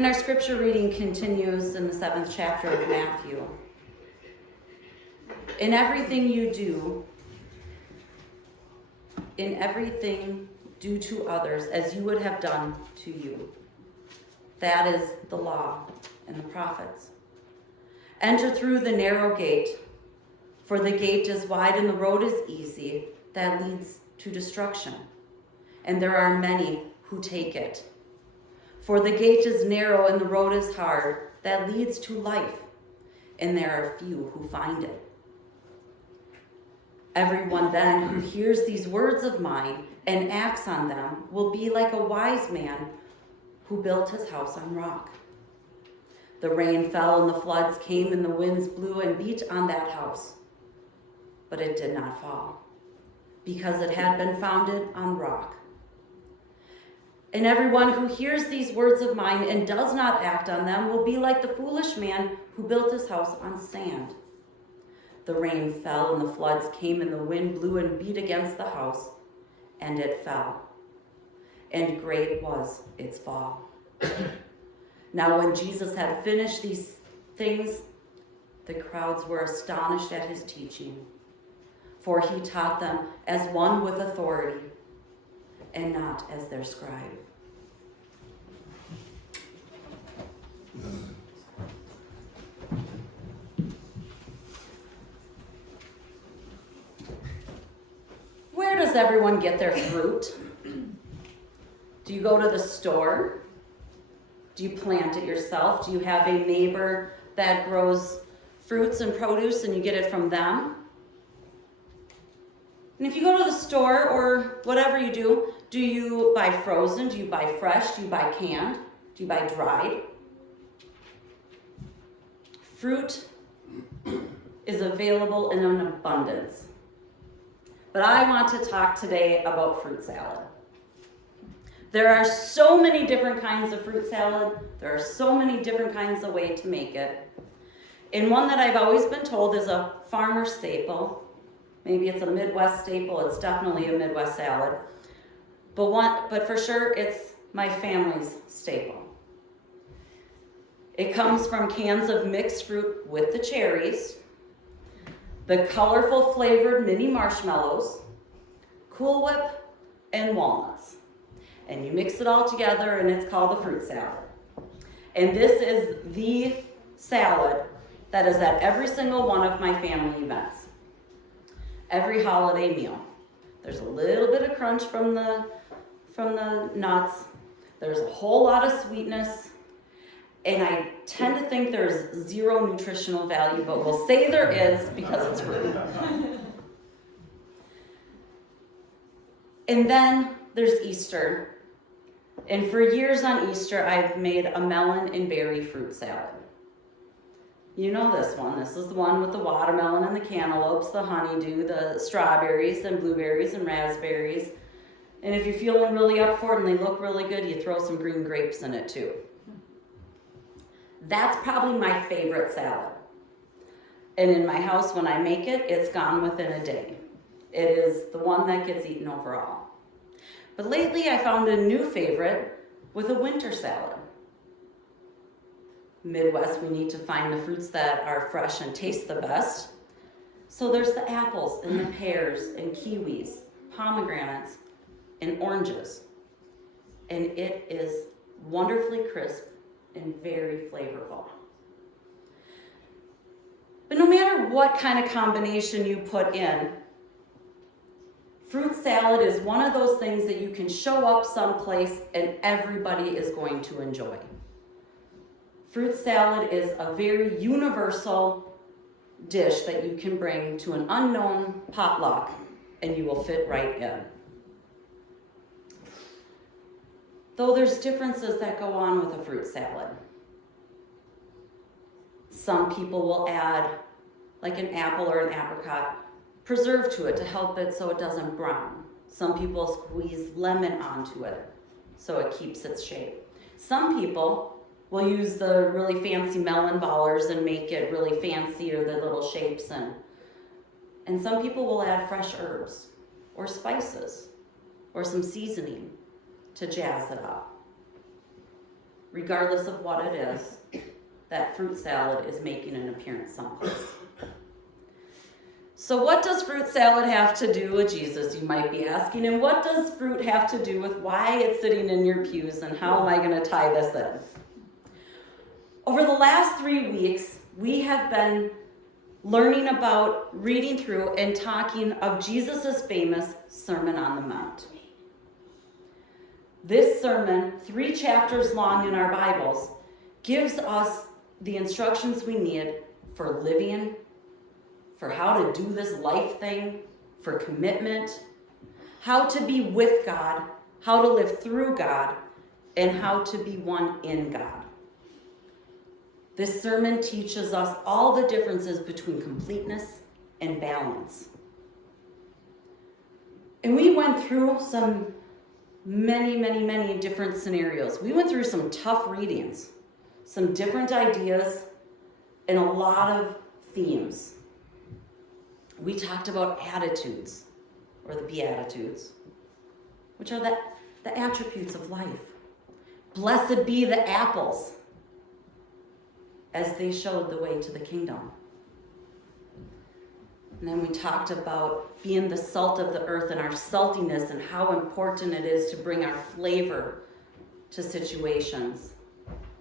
And our scripture reading continues in the 7th chapter of Matthew. In everything you do, in everything do to others as you would have done to you. That is the law and the prophets. Enter through the narrow gate, for the gate is wide and the road is easy that leads to destruction, and there are many who take it. For the gate is narrow and the road is hard that leads to life, and there are few who find it. Everyone then who hears these words of mine and acts on them will be like a wise man who built his house on rock. The rain fell and the floods came and the winds blew and beat on that house, but it did not fall, because it had been founded on rock. And everyone who hears these words of mine and does not act on them will be like the foolish man who built his house on sand. The rain fell and the floods came and the wind blew and beat against the house, and it fell. And great was its fall. Now when Jesus had finished these things, the crowds were astonished at his teaching, for he taught them as one with authority and not as their scribe. Where does everyone get their fruit? Do you go to the store? Do you plant it yourself? Do you have a neighbor that grows fruits and produce and you get it from them? And if you go to the store or whatever you do you buy frozen? Do you buy fresh? Do you buy canned? Do you buy dried? Fruit is available in an abundance. But I want to talk today about fruit salad. There are so many different kinds of fruit salad. There are so many different kinds of ways to make it. And one that I've always been told is a farmer staple. Maybe it's a Midwest staple. It's definitely a Midwest salad. But for sure, it's my family's staple. It comes from cans of mixed fruit with the cherries, the colorful flavored mini marshmallows, Cool Whip, and walnuts. And you mix it all together and it's called the fruit salad. And this is the salad that is at every single one of my family events. Every holiday meal. There's a little bit of crunch from the nuts. There's a whole lot of sweetness. And I tend to think there's zero nutritional value, but we'll say there is because it's fruit. And then there's Easter. And for years on Easter, I've made a melon and berry fruit salad. You know this one. This is the one with the watermelon and the cantaloupes, the honeydew, the strawberries and blueberries and raspberries. And if you're feeling really up for it and they look really good, you throw some green grapes in it too. That's probably my favorite salad. And in my house, when I make it, it's gone within a day. It is the one that gets eaten overall. But lately I found a new favorite with a winter salad. Midwest, we need to find the fruits that are fresh and taste the best. So there's the apples and the pears and kiwis, pomegranates and oranges. And it is wonderfully crisp and very flavorful. But no matter what kind of combination you put in, fruit salad is one of those things that you can show up someplace and everybody is going to enjoy. Fruit salad is a very universal dish that you can bring to an unknown potluck and you will fit right in. Though there's differences that go on with a fruit salad. Some people will add like an apple or an apricot preserve to it to help it so it doesn't brown. Some people squeeze lemon onto it so it keeps its shape. Some people will use the really fancy melon ballers and make it really fancy or the little shapes. And some people will add fresh herbs or spices or some seasoning to jazz it up. regardless of what it is, that fruit salad is making an appearance someplace. So what does fruit salad have to do with Jesus, you might be asking? And what does fruit have to do with why it's sitting in your pews, and how am I going to tie this in? Over the last 3 weeks, we have been learning about, reading through, and talking of Jesus' famous Sermon on the Mount. This sermon, 3 chapters long in our Bibles, gives us the instructions we need for living, for how to do this life thing, for commitment, how to be with God, how to live through God, and how to be one in God. This sermon teaches us all the differences between completeness and balance. And we went through many different scenarios. We went through some tough readings, some different ideas, and a lot of themes. We talked about attitudes, or the Beatitudes, which are the attributes of life. Blessed be the apples, as they showed the way to the kingdom. And then we talked about being the salt of the earth and our saltiness, and how important it is to bring our flavor to situations,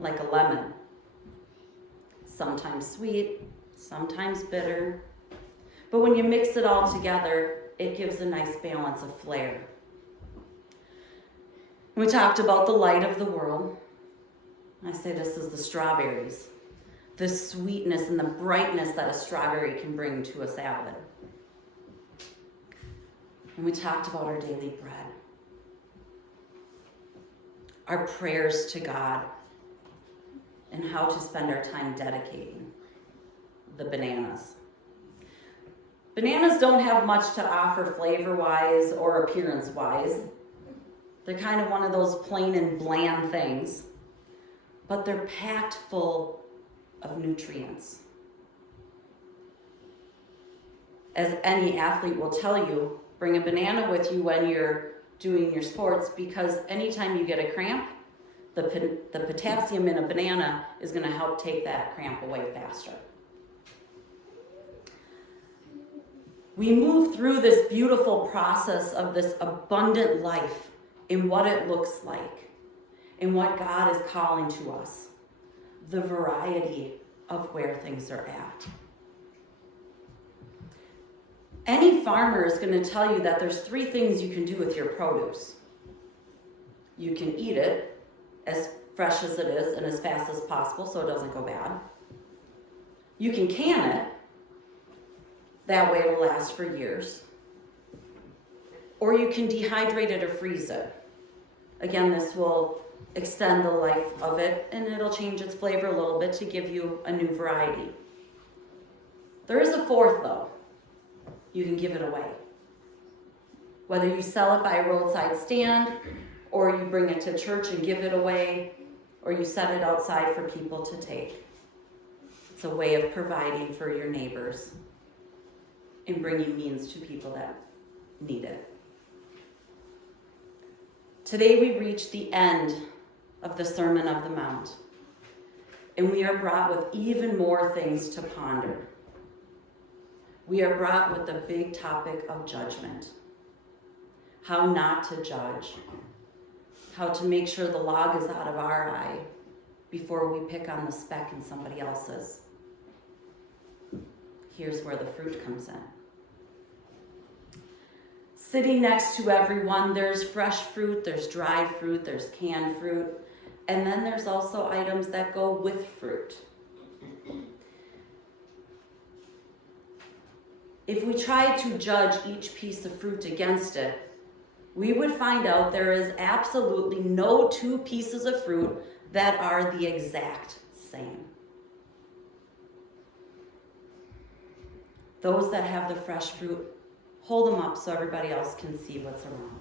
like a lemon. Sometimes sweet, sometimes bitter. But when you mix it all together, it gives a nice balance of flair. We talked about the light of the world. I say this is the strawberries. The sweetness and the brightness that a strawberry can bring to a salad. And we talked about our daily bread. Our prayers to God, and how to spend our time dedicating. The bananas. Bananas don't have much to offer flavor-wise or appearance-wise. They're kind of one of those plain and bland things, but they're packed full of nutrients. As any athlete will tell you, bring a banana with you when you're doing your sports, because anytime you get a cramp, the potassium in a banana is going to help take that cramp away faster. We move through this beautiful process of this abundant life in what it looks like, in what God is calling to us, the variety of where things are at. Any farmer is going to tell you that there's 3 things you can do with your produce. You can eat it as fresh as it is and as fast as possible so it doesn't go bad. You can can it. That way it'll last for years. Or you can dehydrate it or freeze it. Again, this will extend the life of it, and it'll change its flavor a little bit to give you a new variety. There is a 4th, though. You can give it away. Whether you sell it by a roadside stand, or you bring it to church and give it away, or you set it outside for people to take. It's a way of providing for your neighbors and bringing means to people that need it. Today we reach the end of the Sermon of the Mount, and we are brought with even more things to ponder. We are brought with the big topic of judgment. How not to judge. How to make sure the log is out of our eye before we pick on the speck in somebody else's. Here's where the fruit comes in. Sitting next to everyone, there's fresh fruit, there's dried fruit, there's canned fruit, and then there's also items that go with fruit. If we try to judge each piece of fruit against it, we would find out there is absolutely no 2 pieces of fruit that are the exact same. Those that have the fresh fruit, hold them up so everybody else can see what's around.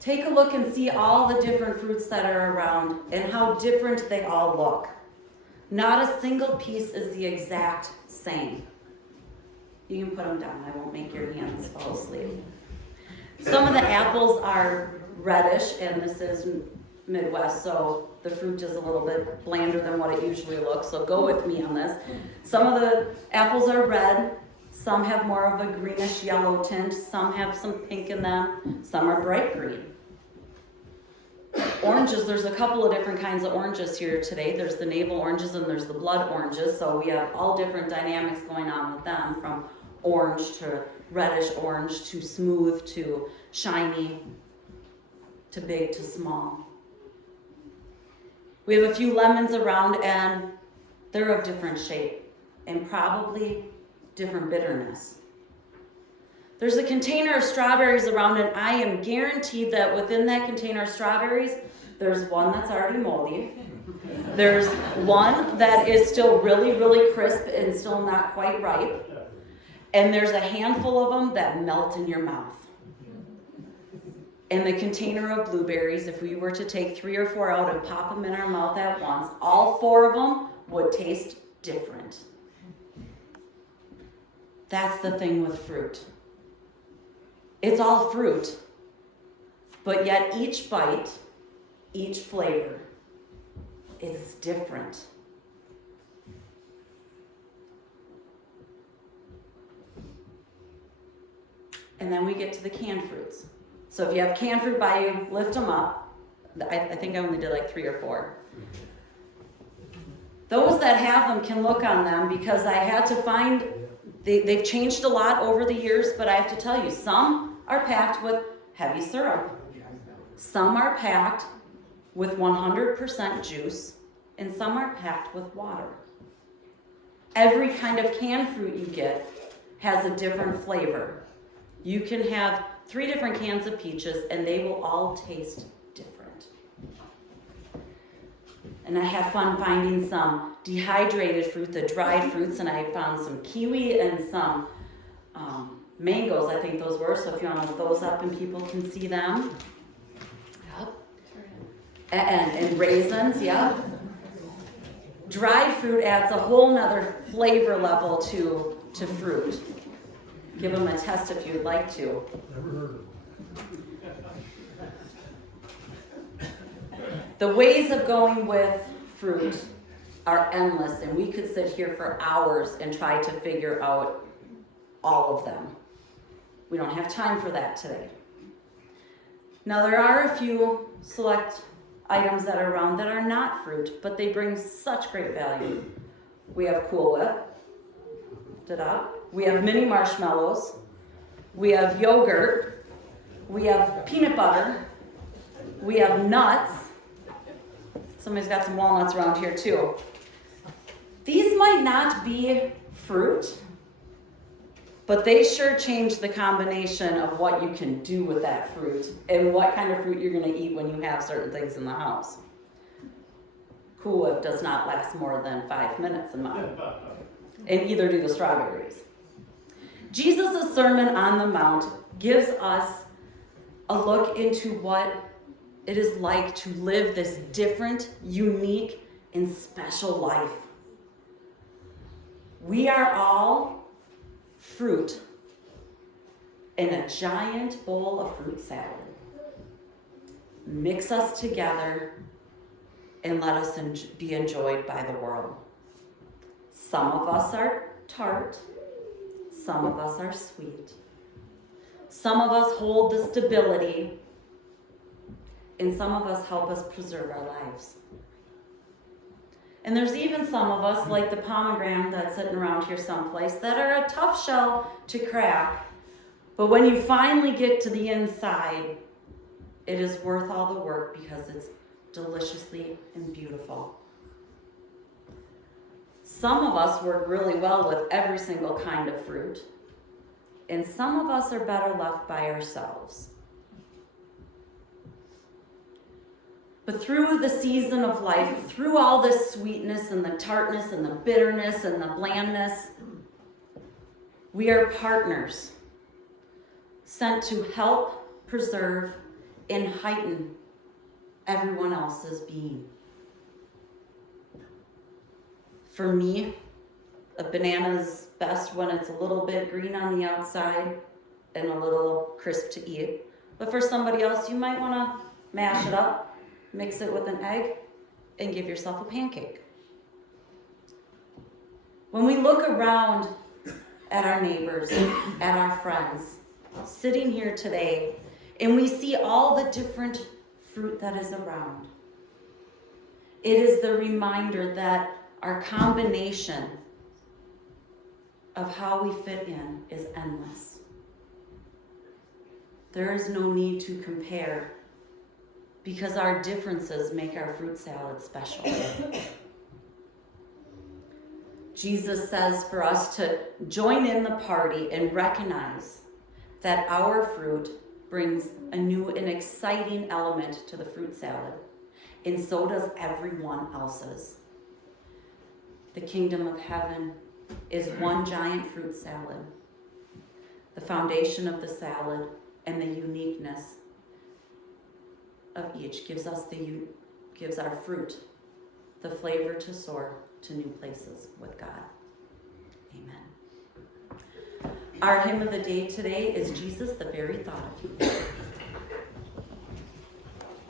Take a look and see all the different fruits that are around and how different they all look. Not a single piece is the exact same. You can put them down. I won't make your hands fall asleep. Some of the apples are reddish, and this is Midwest, so the fruit is a little bit blander than what it usually looks, so go with me on this. Some of the apples are red, some have more of a greenish yellow tint, some have some pink in them, some are bright green. Oranges, there's a couple of different kinds of oranges here today. There's the navel oranges and there's the blood oranges, so we have all different dynamics going on with them, from orange to reddish orange to smooth to shiny to big to small. We have a few lemons around, and they're of different shape and probably different bitterness. There's a container of strawberries around, and I am guaranteed that within that container of strawberries, there's one that's already moldy. There's one that is still really, really crisp and still not quite ripe. And there's a handful of them that melt in your mouth. And the container of blueberries, if we were to take 3 or 4 out and pop them in our mouth at once, all 4 of them would taste different. That's the thing with fruit. It's all fruit, but yet each bite, each flavor is different. And then we get to the canned fruits. So if you have canned fruit by you, lift them up. I think I only did like 3 or 4. Those that have them can look on them, because I had to find, they've changed a lot over the years, but I have to tell you, some are packed with heavy syrup. Some are packed with 100% juice, and some are packed with water. Every kind of canned fruit you get has a different flavor. You can have 3 different cans of peaches, and they will all taste different. And I had fun finding some dehydrated fruit, the dried fruits, and I found some kiwi and some mangoes, I think those were. So if you want to look those up and people can see them. Yep. And raisins, yep. Dried fruit adds a whole nother flavor level to fruit. Give them a test if you'd like to. Never heard of it. The ways of going with fruit are endless, and we could sit here for hours and try to figure out all of them. We don't have time for that today. Now, there are a few select items that are around that are not fruit, but they bring such great value. We have Cool Whip. Lift it up. We have mini marshmallows. We have yogurt. We have peanut butter. We have nuts. Somebody's got some walnuts around here too. These might not be fruit, but they sure change the combination of what you can do with that fruit and what kind of fruit you're going to eat when you have certain things in the house. Cool Whip does not last more than 5 minutes in mine, and either do the strawberries. Jesus' Sermon on the Mount gives us a look into what it is like to live this different, unique, and special life. We are all fruit in a giant bowl of fruit salad. Mix us together and let us be enjoyed by the world. Some of us are tart. Some of us are sweet. Some of us hold the stability, and some of us help us preserve our lives. And there's even some of us, like the pomegranate that's sitting around here someplace, that are a tough shell to crack. But when you finally get to the inside, it is worth all the work because it's deliciously and beautiful. Some of us work really well with every single kind of fruit, and some of us are better left by ourselves. But through the season of life, through all this sweetness and the tartness and the bitterness and the blandness, we are partners sent to help, preserve, and heighten everyone else's being. For me, A banana's best when it's a little bit green on the outside and a little crisp to eat. But for somebody else, you might want to mash it up, mix it with an egg, and give yourself a pancake. When we look around at our neighbors, at our friends, sitting here today, and we see all the different fruit that is around, it is the reminder that our combination of how we fit in is endless. There is no need to compare because our differences make our fruit salad special. Jesus says for us to join in the party and recognize that our fruit brings a new and exciting element to the fruit salad, and so does everyone else's. The kingdom of heaven is one giant fruit salad. The foundation of the salad and the uniqueness of each gives our fruit the flavor to soar to new places with God. Amen. Our hymn of the day today is Jesus, the Very Thought of You.